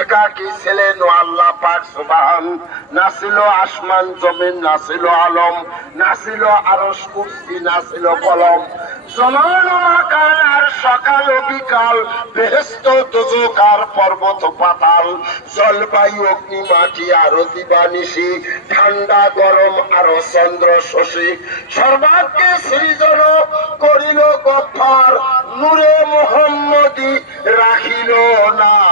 একাকি ছিলেন আল্লাহ পাক সুবহান। না আসমান জমিন, না আলম, না ছিল আরশ কুরসি, না ছিল কলম। জমান ও আর সকাল ও বিকাল আর পর্বত পাতাল। জলবায়ু অগ্নি, মাটি আর দিবানিশি ঠান্ডা, গরম, আর চন্দ্র, শশী। সর্বাগ্যে সৃজন করিল গফার, নূরে মোহাম্মদি রাখিল নাম।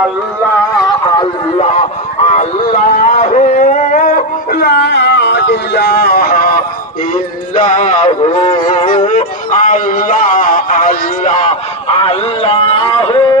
আল্লাহ আল্লাহ আল্লাহ ইল্লাহু আল্লাহ আল্লাহ আল্লাহ